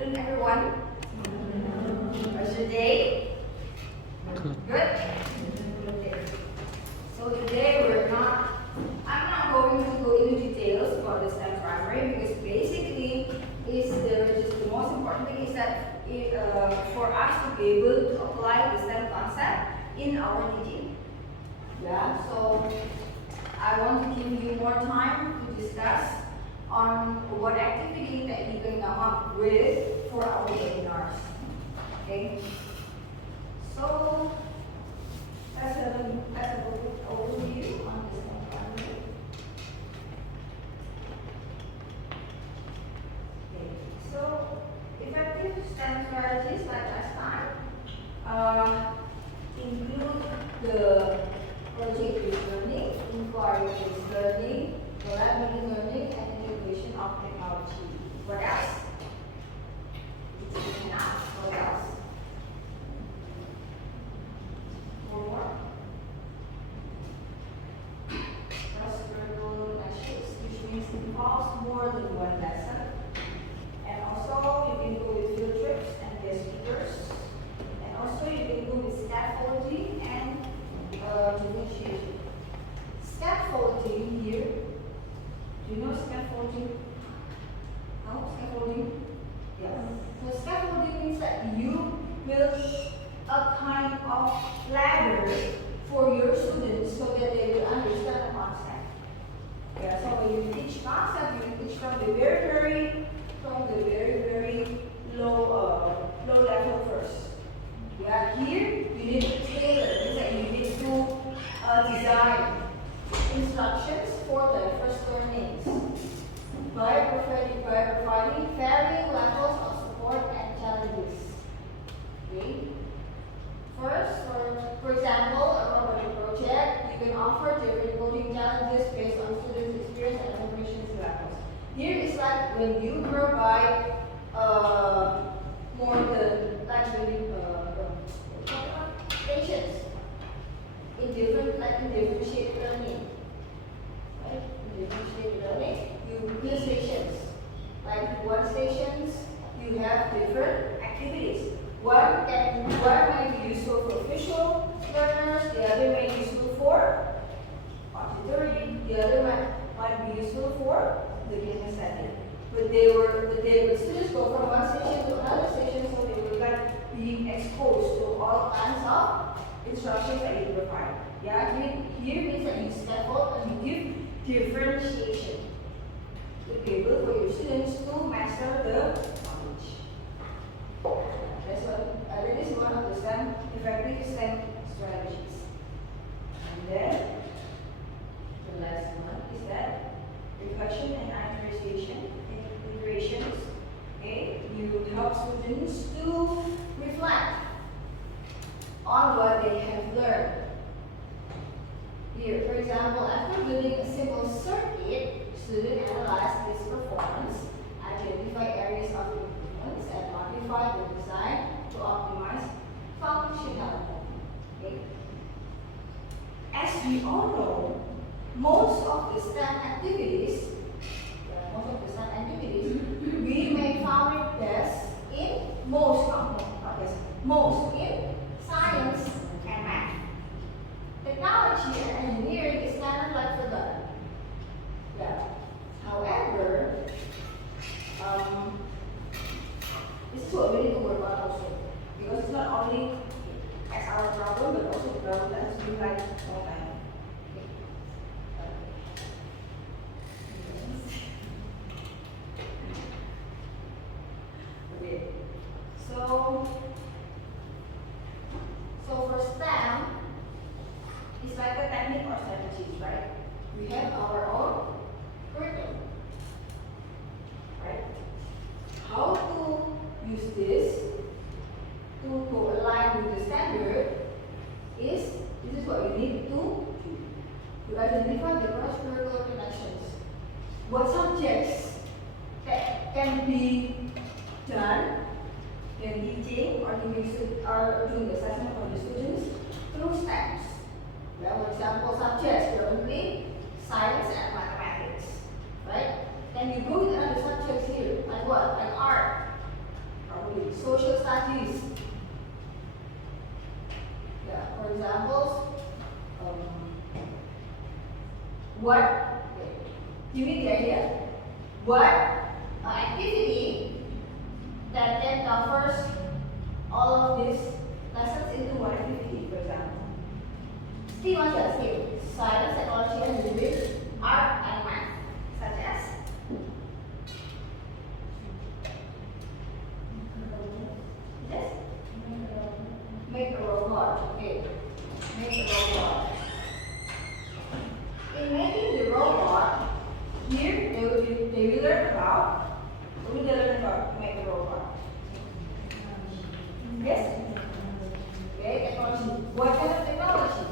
afternoon, everyone. How's your day? Good? Okay. So today I'm not going to go into details about the STEM primary because basically the most important thing is that for us to be able to apply the STEM concept in our teaching. Yeah, so I want to give you more time to discuss on what activity that you can come up with for our webinars. Okay? So that's a quick overview on this one. Okay. So effective STEM strategies like last time include the project-based learning, inquiry-based learning, collaborative learning, and integration of technology. What else? What else? One more. Cross-curricular connections, which means it involves more than one lesson. And also, you can go with field trips and guest speakers. And also, you can go with scaffolding and differentiation. Scaffolding here. Do you know scaffolding? No? Scaffolding? Yes. So scaffolding means that you build a kind of ladder for your students so that they will understand the concept. Yeah, so when you teach concept, you teach from the very low level first. Yeah, here you need to tailor, means that you need to design instructions for the first learnings by providing varying levels of support and challenges. Okay. First, for example, a robotic project, you can offer different coding challenges based on students' experience and proficiency levels. Here is like when you provide more than stations in differentiated learning. Right? In differentiated learning, you build stations. Like one stations, you have different activities. One might be useful for visual learners, the other may be useful for auditory, the other might be useful for the business setting. But students go from one station to another station, so they were like being exposed to all kinds of instructions that you provide. Yeah, here means that you scaffold and you give differentiation to be able for your students to master the knowledge. That is one of the effective STEM strategies. And then the last one is that reflection and iterations. Okay, you help students to reflect on what they have learned. Here, for example, after building a simple circuit, students analyze its performance, identify areas of improvements, and modify the design to optimize functionality. Okay. As we all know, most of the STEM activities, we may find it best in most in science and math. Technology and engineering is kind of like forgotten. Yeah. However, this is what we need to work on also. Because it's not only as our problem, but also the problem that has been like all time. Okay. So for STEM, it's like a technique or strategies, right? We have our own curriculum, right? How to use this to align with the standard this is what we need to identify the cross-curricular connections. What subjects that can be done in teaching or doing the assessment for the students through STEMs. Well, for example, subjects currently science and mathematics, right? Then you go with other subjects here, like what? Like art, studies. Yeah, for examples, what, okay, give me the idea. What activity that then covers all of these lessons into one activity, for example. Steve wants to Steve. Science, psychology, and language, art, and math, such as yes, make a robot. Okay, make a robot. In making the robot, here they will learn about. What will they learn about to make a robot? Yes. Okay, technology. What kind of technology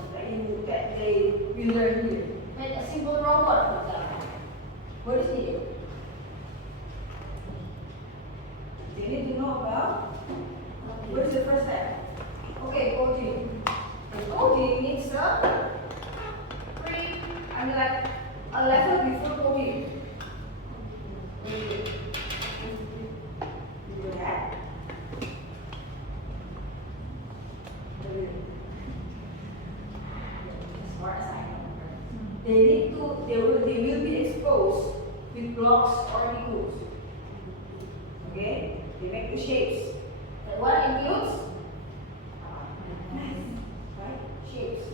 that they will learn here? Make a simple robot, for example. What is needed? They need to know about. What is the first step? Okay, coding. The coding needs a like a level before coding. You do that. They will be exposed with blocks or liquids. Okay? They make the shapes. And what includes? Right? Shapes.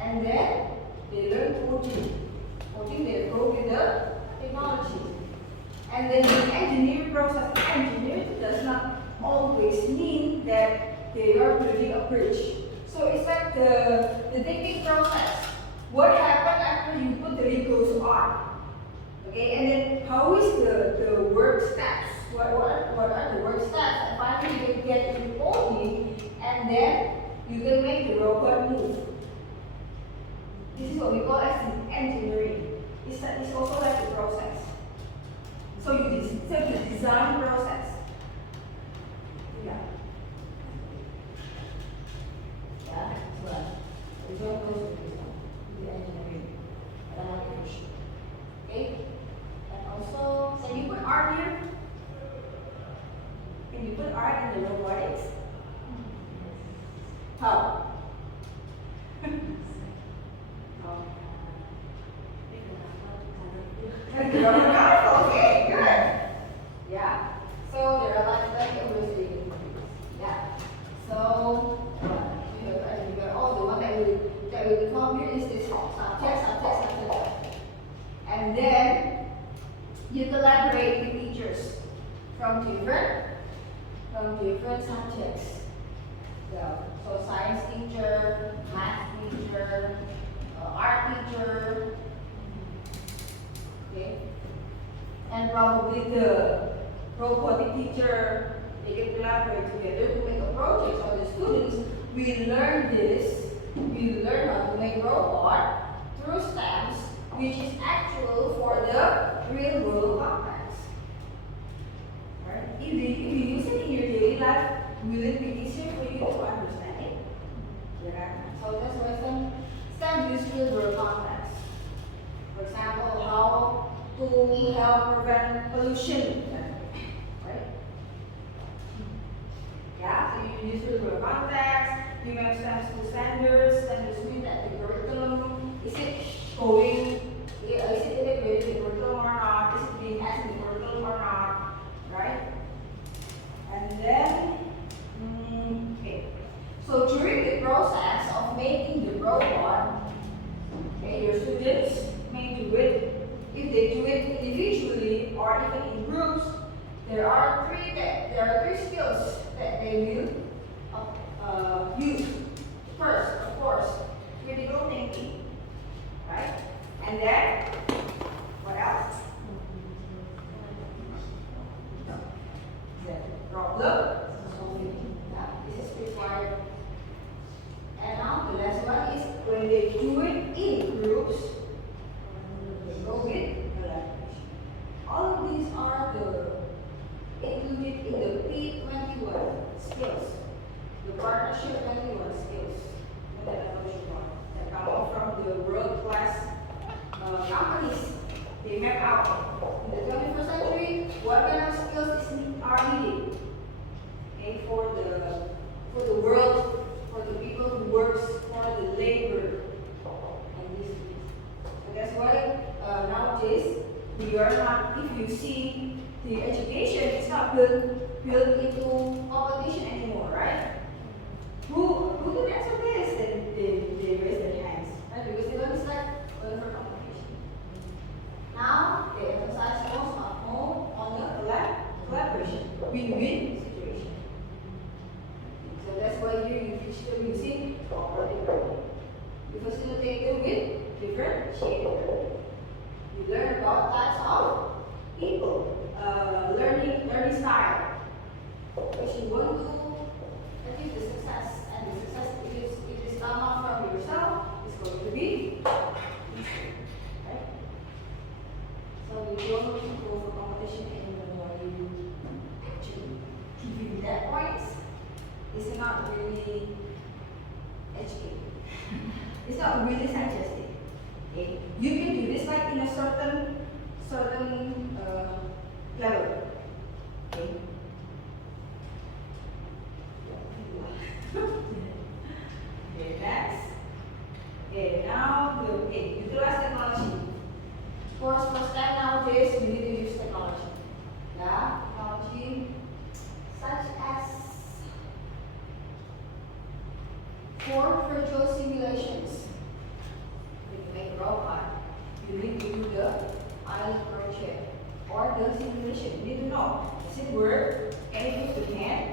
And then they learn coding. Coding, they go with the technology. And then the engineering process. Engineering does not always mean that they are building a bridge. So it's like the thinking process. What happened after you put the Legos on? Okay, and then how is the work steps? What are the work steps? And finally you get to coding, and then you can make the robot move. This is what we call as engineering. It's also like the process. So it's the design process. Yeah. Yeah, that's right. It's very close to the engineering. Okay? And also, can you put art here? Can you put art in the robotics? How? Okay, good. Yeah. So there are like everything. Yeah. So oh, the one that will come here is this subject. And then you collaborate with teachers from different subjects. So science teacher, math teacher, art teacher. Okay. And probably the robotic teacher, they can collaborate together to make a project. So the students will learn this, will learn how to make robot through steps, which is actual for the real world context. Right? If you use it in your daily life, will it be easier for you to understand it? Yeah. So that's why some STEM use real world context. For example, how to help prevent pollution. Right? Yeah, so you use real world context, you make STEM school standards, standards mean that the curriculum, is it integrated in the curriculum or not? Is it being asked in the curriculum or not? Right? And then, okay. So during the process of making the robot, okay, your students may do it. If they do it individually or even in groups, there are three skills that they will use. First, of course, critical thinking, right? And then, what else? Problem solving. Yeah, this is required. And now the last one is when they do it in groups, they go with collaboration. All of these are included in the P21 skills, the partnership 21 skills that come out from the world-class companies. They map out in the 21st century what kind of skills are needed. Okay, situation is not built into competition anymore, right? Who can answer this? They raise their hands, right? Because they don't start going for competition. Now they emphasize more on the collaboration, win-win situation. So that's why you teach them using cooperative learning. You facilitate them with differentiated learning. You learn about types of people, learning style, which you want to achieve the success. And the success, if it is come out from yourself, is going to be easy, right? So you don't go for competition anymore. You actually giving that points is not really educated. It's not really suggestive. Okay? You can do this like in a certain level. Okay? Okay, next. Okay, now utilize technology. Of course, for STEM nowadays, we need to use technology. Yeah, technology such as for virtual simulations. When you make a robot, you need to do the island project or the simulation. You need to know, does it work? Can you use the hand?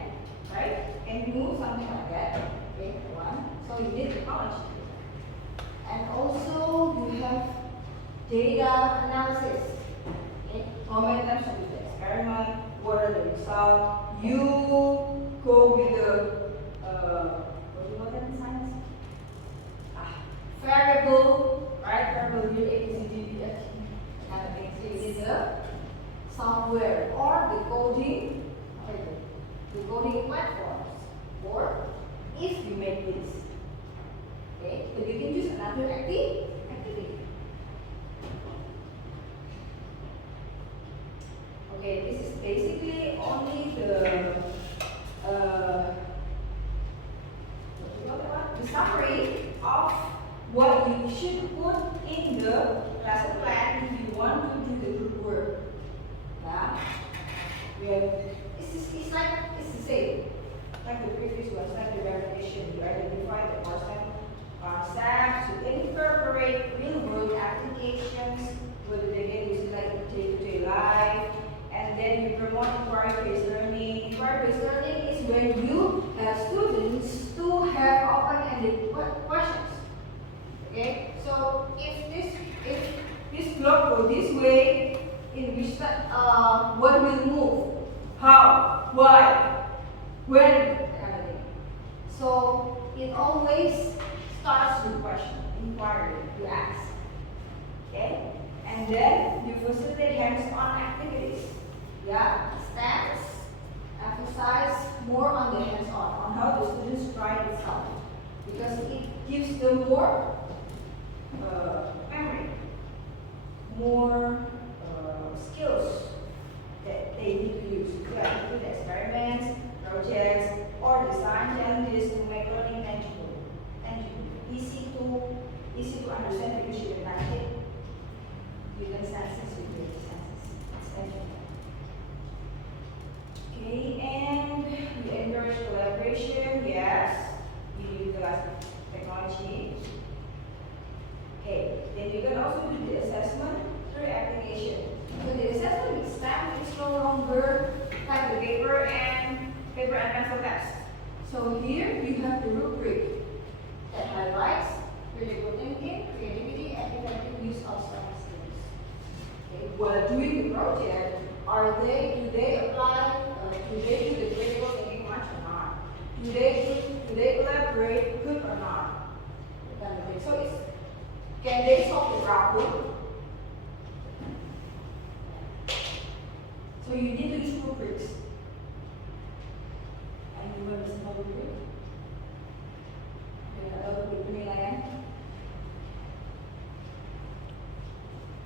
Right? Can you move something like that? Okay, one. So you need technology. And also you have data analysis. Okay? How many times you do the experiment? What are the results? You go with the what do you call that in science? Variable, right? Variable here, A, B, C, D, E, F, G, kind of thing. So you need the software or the coding platforms, or if you make this, okay, but you can use another activity. Okay, this is basically only the summary of what you should put in the lesson plan if you want to do the group work. Yeah, it's the same, like the previous one, like the repetition. You identify the concepts, you incorporate real-world applications, whether they get used like day-to-day life, and then you promote inquiry-based learning. Inquiry-based learning is when you have students to have open-ended questions. Okay, so if this block goes this way, in which what will move, how, why, when, kind of thing. So it always starts with question, inquiry, you ask. Okay, and then you facilitate hands-on activities. Yeah, stats emphasize more on the hands-on, on how the students try it out, because it gives them more memory, more skills that they need to use. You have to do experiments, projects, or design challenges to make learning tangible, easy to understand, because you can touch it. You can sense it with your senses. It's tangible. Okay, and we encourage collaboration. Yes, you utilize technology. Okay, then you can also do the assessment through application. So the assessment with STEM is no longer like the paper and pencil test. So here you have the rubric that highlights critical thinking, creativity, and effective use of STEM skills. Okay, while doing the project, do they apply? Do they do the critical thinking much or not? Do they collaborate good or not? Kind of thing. So it's, can they solve the problem? So you need to use rubrics. And you want to know rubric? Okay, ada rubric penilaian.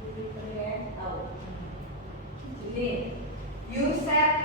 Rubric penilaian tahu. Jadi, you set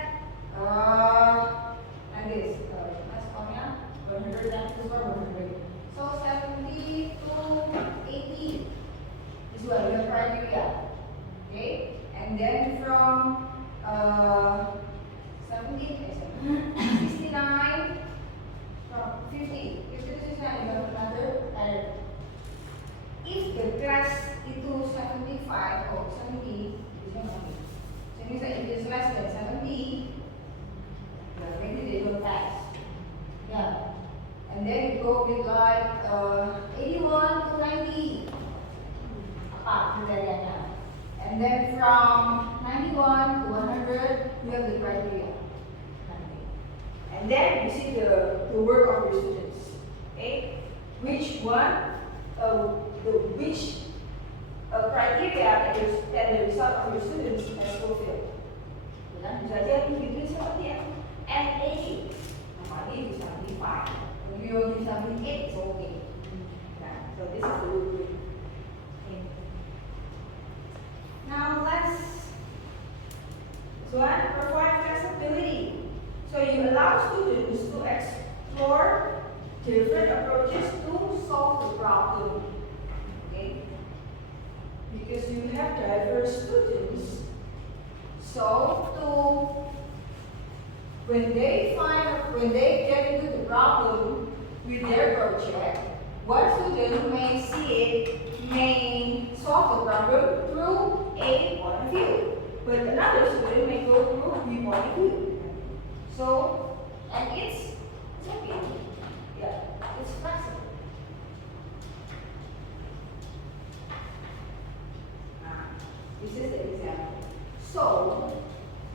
And then from 91 to 100, you have the criteria. And then you see the work of your students. Okay? Which one, which criteria that the result of your students has fulfilled. Bisa jadi gitu seperti yang NA. Nah, ini bisa 75. If you want to 78, it's okay. Nah, so this is the rubric. Okay. Now let's perform flexibility. So you allow students to explore different approaches to solve the problem. Okay? Because you have diverse students. So when they get into the problem with their project, one student may solve the problem through A point of view, but another student may go through B point of view. So, and it's okay. Yeah, it's flexible. This is the example. So,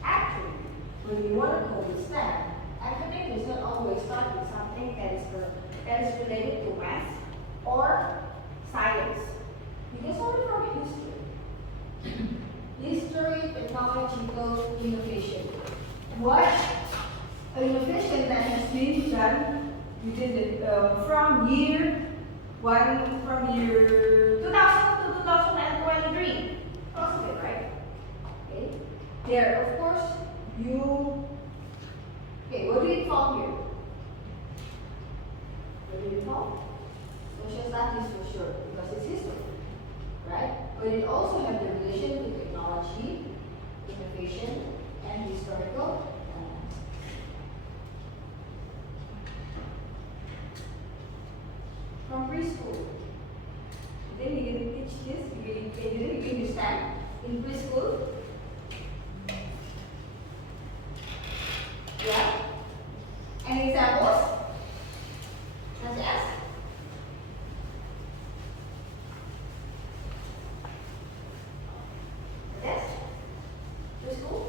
actually, when you want to code STEM, academic does not always start with something that is related to math or science. You can start it from history. History, technological innovation. What innovation that has been done within from year 2000 to 2023. Positive, right? Okay. There, of course, what do you call here? What do you call? Social studies for sure, because it's history, right? But it also has the relation to technology, innovation, and historical. From preschool. Then you're going to teach this, you begin to stand in preschool. Yeah. Any examples? Yes. Yes. Preschool.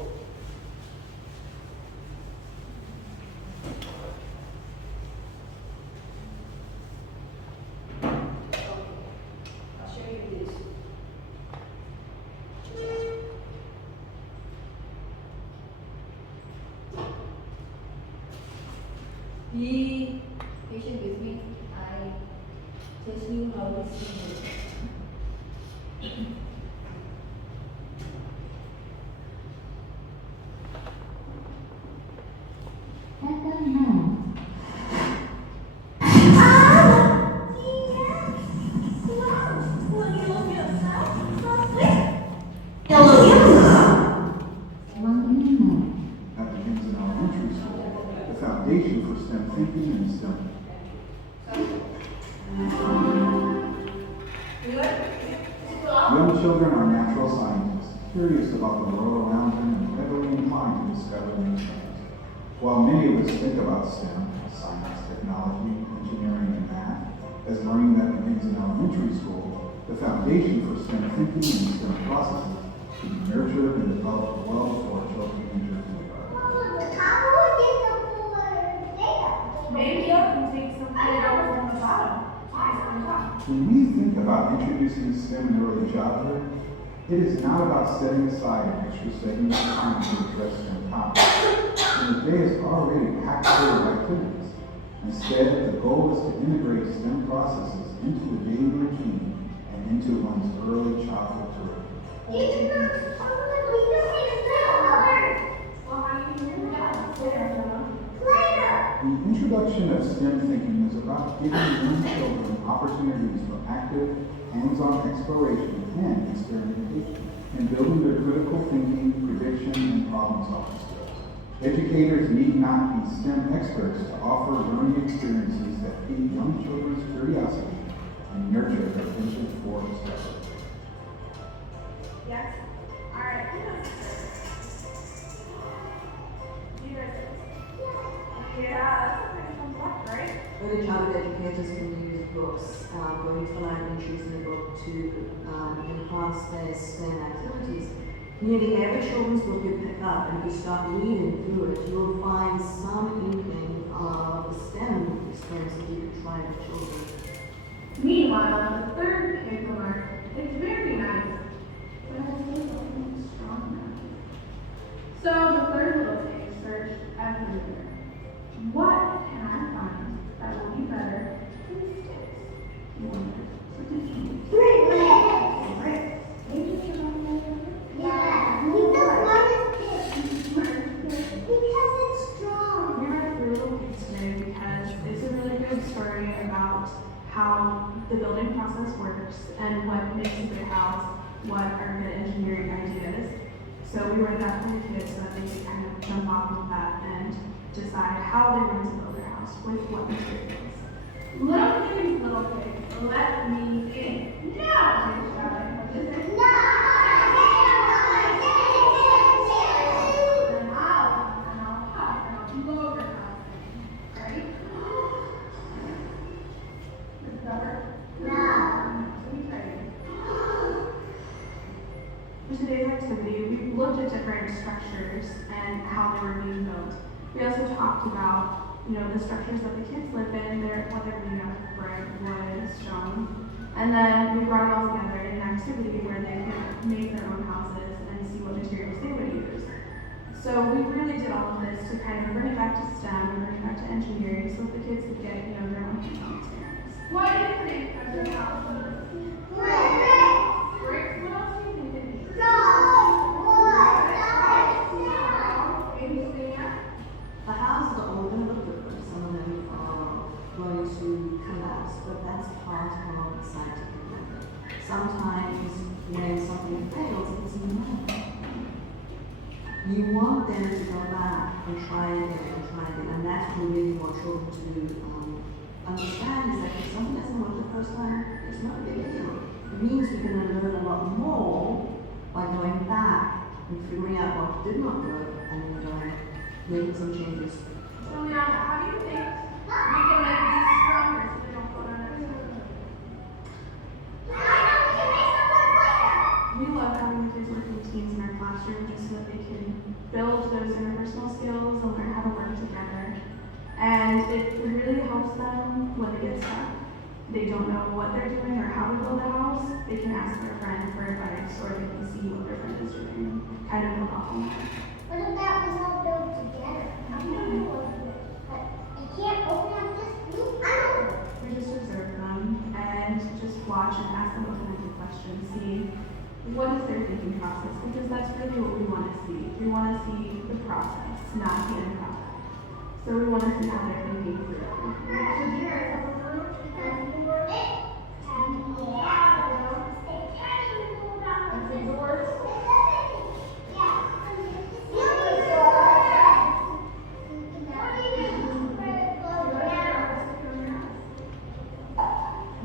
Be patient with me. I just knew how this is. Foundation for STEM thinking and STEM. Young children are natural scientists, curious about the world around them and readily inclined to discover new things. While many of us think about STEM, science, technology, engineering, and math, as learning that begins in elementary school, the foundation for STEM thinking and STEM processes should be nurtured and developed well before children enter kindergarten. Maybe I can take some photos from the bottom. When we think about introducing STEM in early childhood, it is not about setting aside an extra segment of time to address STEM topics, when the day is already packed full of activities. Instead, the goal is to integrate STEM processes into the daily routine and into one's early childhood curriculum. The introduction of STEM thinking is about giving young children opportunities for active, hands-on exploration and experimentation, and building their critical thinking, prediction, and problem-solving skills. Educators need not be STEM experts to offer learning experiences that feed young children's curiosity and nurture their vision for discovery. Yes? Alright. Yeah, that's a pretty complex, right? Early childhood educators can use books, going to the library and choosing a book to enhance their STEM activities. Nearly every children's book you pick up and if you start reading through it, you'll find some inkling of the STEM experience that you could try with children. Meanwhile, the third paperwork is very nice, but I still don't think it's strong enough. So the third little pig searched everywhere. What can I find that will be better than sticks? He wondered. So did he? Bricks. Maybe it's the wrong way of it. Yeah, he's the smartest pig. Because it's strong. We read three little pigs today because it's a really good story about how the building process works and what makes a good house, what are good engineering ideas. So we read that for the kids so that they could kind of jump off of that and decide how they want to build their house with what materials. Little pig, let me in. No! What is it? No! And I'll pop and I'll blow your house. Ready? Does that work? No. So he's ready. For today's activity, we looked at different structures and how they were being built. We also talked about, the structures that the kids live in, what they're being out of brick, wood, stone. And then we brought it all together in an activity where they could make their own houses and see what materials they would use. So we really did all of this to kind of bring it back to STEM and bring it back to engineering so that the kids could get, their own hands-on experience. What do you think of your house? Bricks? What else do you think it needs? The houses are all going to look different. Some of them are going to collapse, but that's part of the scientific method. Sometimes when something fails, it's normal. You want them to go back and try again, and that's really what children to understand is that if something doesn't work the first time, it's not a big deal. It means we can learn a lot more by going back and figuring out what did not work and then making some changes. So Liana, how do you think we can make these stronger so they don't fall down? We love having the kids work in teams in our classroom just so that they can build those interpersonal skills and learn how to work together. And it really helps them when they get stuck. They don't know what they're doing or how to build a house. They can ask their friend for advice or they can see what their friend is doing, kind of build off on that. What about we all build together? I don't know what to do. But I can't open up this blue. I don't know. We just observe them and just watch and ask them open-ended questions, see what is their thinking process, because that's really what we want to see. We want to see the process, not the end product. So we want to see how they're thinking through it.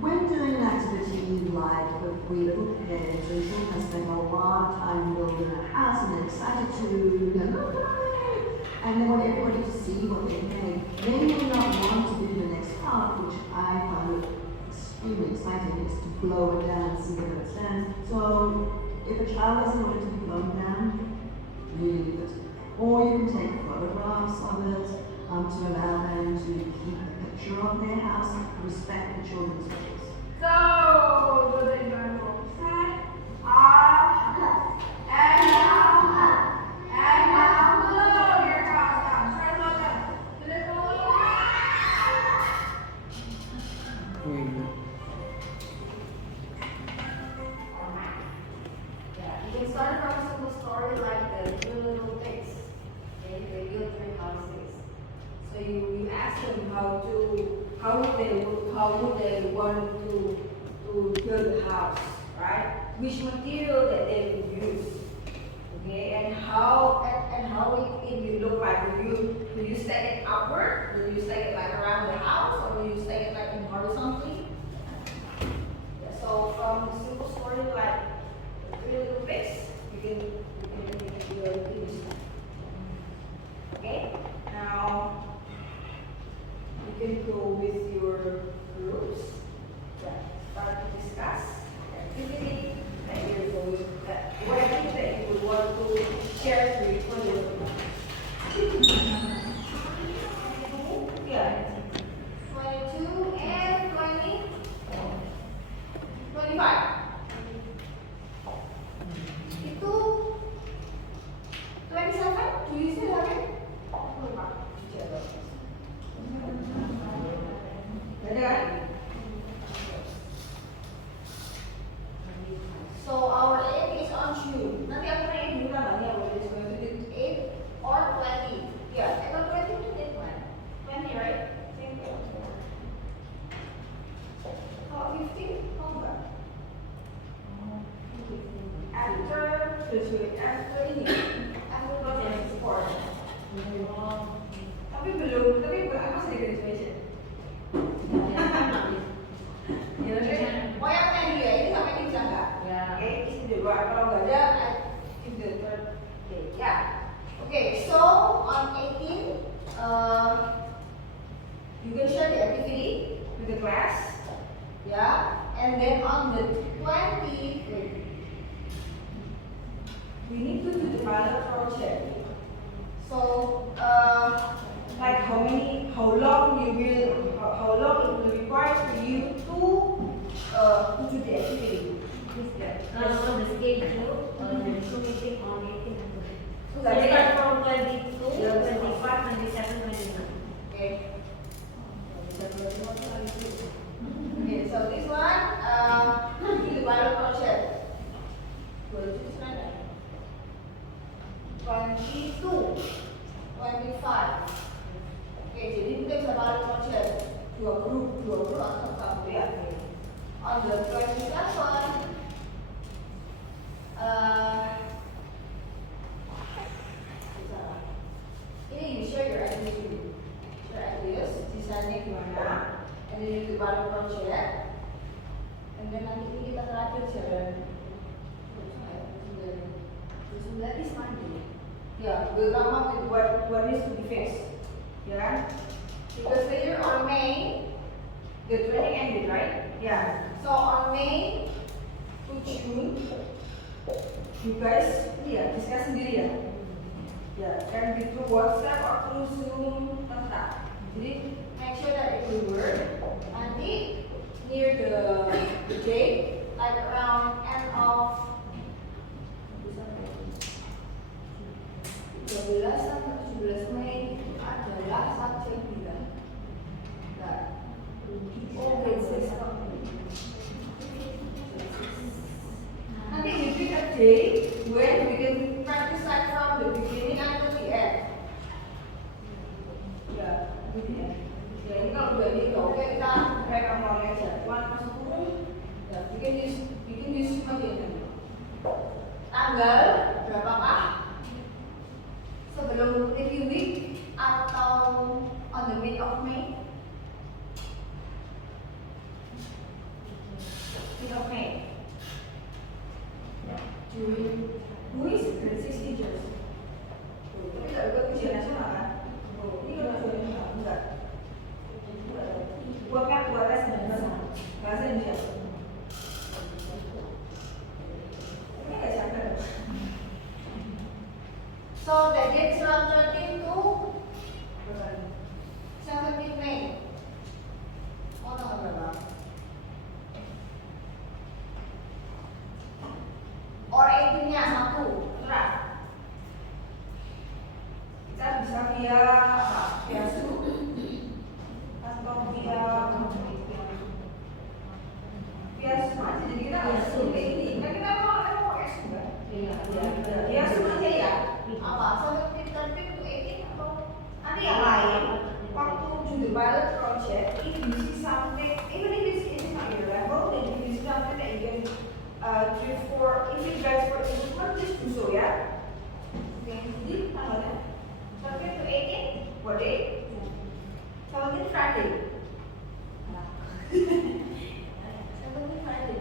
When doing an activity like the Three Little Pigs, and children are spending a lot of time building a house and they're excited to, and they want everybody to see what they made, they may not want to do the next part, which I find extremely exciting, is to blow it down and see where it stands. So if a child doesn't want it to be blown down, really leave it. Or you can take photographs of it to allow them to keep a picture of their house, respect the children's wishes. So, the big guy said, I'll help, and I'll help, and I'll blow your house down. Try to blow it down. Did it blow it Yeah, you can start from a simple story like the Three Little Pigs. Okay, they built three houses. So you ask them how would they want to build the house, right? Which material that they would use, okay? And how it will look like. Will you stack it upward? Will you stack it like around the house, or will you stack it like in horizontally? Yeah, so from the simple story like the Three Little Pigs, you can do a finish. Okay? Now you can go with your groups Tapi belum, tapi masih di graduation. Ya, mau yang tadi ya, ini sampai ini bisa nggak? Ya. Oke, isi di luar. Kalau nggak ada, in the third day. Ya. Oke, so on 18, you can share the activity with the class. Yeah, and then on the 20th, we need to do the pilot project. So, like how long it will require for you to do the activity. On the schedule, the Zoom meeting on 18 and 20. So So that's start it. from 22, Yeah, 25, 27, 29. Okay. Okay, so this one, do the pilot project. 22, 25. Oke, jadi kita bisa pilot project dua grup atau satu ya. On the 27, ini you share your ideas dulu. Share ideas, desainnya gimana, and then you do pilot project, and then nanti ini kita terakhir jalan. Terus is Monday. Yeah, we'll come up with what needs to be fixed. Yeah, because later on May, the training ended, right? Yeah. So on May to June, you guys, discuss sendiri ya. Ya, can be through WhatsApp or through Zoom, terserah. Jadi make sure that it will work. Nanti near the date, like around end of 12 sampai 17 Mei adalah subjek bila. Nah, grade 6. Nanti we pick a day when we can practice like from the beginning until the end. Ya, gitu ya. Ya ini kalau udah ini oke kita rekam mulai jadwal masuk. Ya, bikin di aja. Tanggal berapakah? Sebelum review week atau on the mid of May? Mid of May. Juli. Who is grade 6 teachers? Tapi tidak buat ujian nasional kan? Ini kan ujian nasional, enggak? Buat les bahasa Indonesia. Ini nggak capek. So the dates from 13 to 17 May. Oh, tanggal berapa? Or 18-nya satu, terserah. Kita bisa via apa? Via Zoom atau via Zoom aja. Jadi kita nggak Zoom kayak ini. Kan kita mau pakai Zoom kan? Iya. Via Zoom aja ya. Apa? Sampai 13 to 18 atau nanti yang lain waktu do the pilot project, if you see something, even if it's not your level, then if you see something that you can do for, if you guys for improvement, just do so ya. Oke, jadi tanggalnya 13 to 18, what day? 17 Friday. 17 Friday.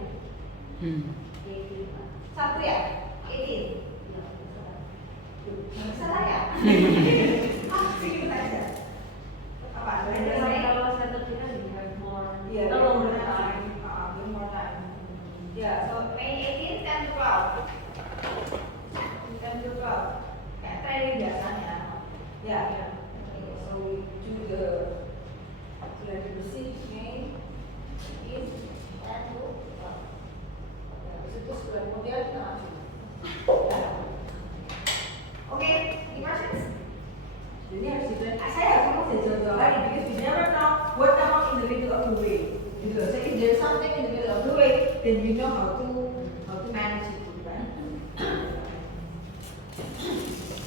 Sabtu ya? 18. Salah ya? Sedikit aja. Apa? Kalau satu kita we have more. Yeah, Oh, more time. More time. Yeah, so May 18, 10 to 12. 10 to 12. Kayak training biasanya. Yeah. Okay, so we do the bersih May 18, 10 to 12. Ya, habis itu sebulan kemudian kita langsung. Ya. Oke, any questions? Jadi harus diplan. Saya harus ngomong jauh-jauh lagi because we never know what come up in the middle of the way. Gitu. So if there's something in the middle of the way, then you know how to manage it, kan?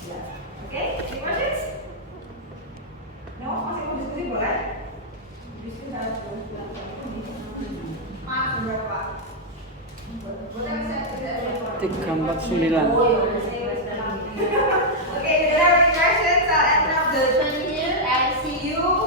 Ya. Oke, any questions? No, masih mau diskusi boleh? Diskusi harus Mas, berapa? Boleh bisa tidak? 349. Oh, ya udah saya. Okay, if you have any questions, I'll end up the 20 here and see you